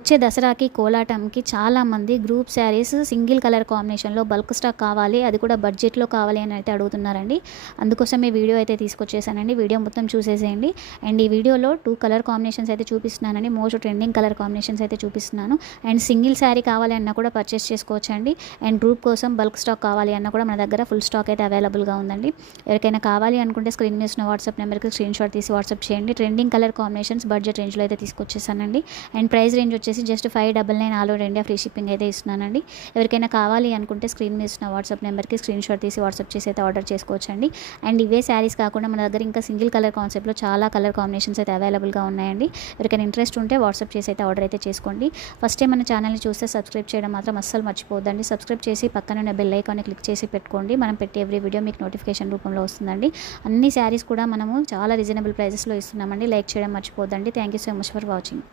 వచ్చే దసరాకి కోలాటంకి చాలామంది గ్రూప్ శారీస్ సింగిల్ కలర్ కాంబినేషన్లో బల్క్ స్టాక్ కావాలి, అది కూడా బడ్జెట్లో కావాలి అని అయితే అడుగుతున్నారండి. అందుకోసం ఈ వీడియో అయితే తీసుకొచ్చేసానండి. వీడియో మొత్తం చూసేసేయండి. అండ్ ఈ వీడియోలో 2 కలర్ కాంబినేషన్స్ అయితే చూపిస్తున్నానండి. మోస్ట్ ట్రెండింగ్ కలర్ కాంబినేషన్స్ అయితే చూపిస్తున్నాను. అండ్ సింగిల్ శారీ కావాలి అన్నా కూడా పర్చేస్ చేసుకోవచ్చండి. అండ్ గ్రూప్ కోసం బల్క్ స్టాక్ కావాలి అన్నా కూడా మన దగ్గర ఫుల్ స్టాక్ అయితే అవైలబుల్గా ఉందండి. ఎవరికైనా కావాలి అనుకుంటే స్క్రీన్ మీద ఉన్న వాట్సాప్ నెంబర్కి స్క్రీన్ షాట్ తీసి వాట్సాప్ చేయండి. ట్రెండింగ్ కలర్ కాంబినేషన్స్ బడ్జెట్ రేంజ్లో అయితే తీసుకొచ్చేసానండి. అండ్ ప్రైస్ రేంజ్ వచ్చేసి just 599 all over India free shipping అయితే ఇస్తున్నానండి. ఎవరికైనా కావాలి అనుకుంటే స్క్రీన్ మీద ఇస్తున్న వాట్సాప్ నెంబర్కి స్క్రీన్ షాట్ తీసి వాట్సాప్ చేసి అయితే ఆర్డర్ చేసుకోవచ్చండి. అండ్ ఇవే శారీస్ కాకుండా మన దగ్గర ఇంకా సింగిల్ కలర్ కాన్సెప్ట్లో చాలా కలర్ కాంబినేషన్స్ అయితే అవైలబుల్గా ఉన్నాయండి. ఎవరికైనా ఇంట్రెస్ట్ ఉంటే వాట్సాప్ చేసి అయితే ఆర్డర్ అయితే చేసుకోండి. ఫస్ట్ టైం మన ఛానల్ని చూస్తే సబ్స్క్రైబ్ చేయడం మాత్రం అస్సలు మర్చిపోవద్దండి. సబ్స్క్రైబ్ చేసి పక్కన ఉన్న బెల్ ఐకాన్ని క్లిక్ చేసి పెట్టుకోండి. మనం పెట్టే ఎవ్రీ వీడియో మీకు నోటిఫికేషన్ రూపంలో వస్తుందండి. అన్ని శారీస్ కూడా మనము చాలా రీజనబుల్ ప్రైజెస్లో ఇస్తున్నామండి. లైక్ చేయడం మర్చిపోవద్దండి. Thank you so much for watching.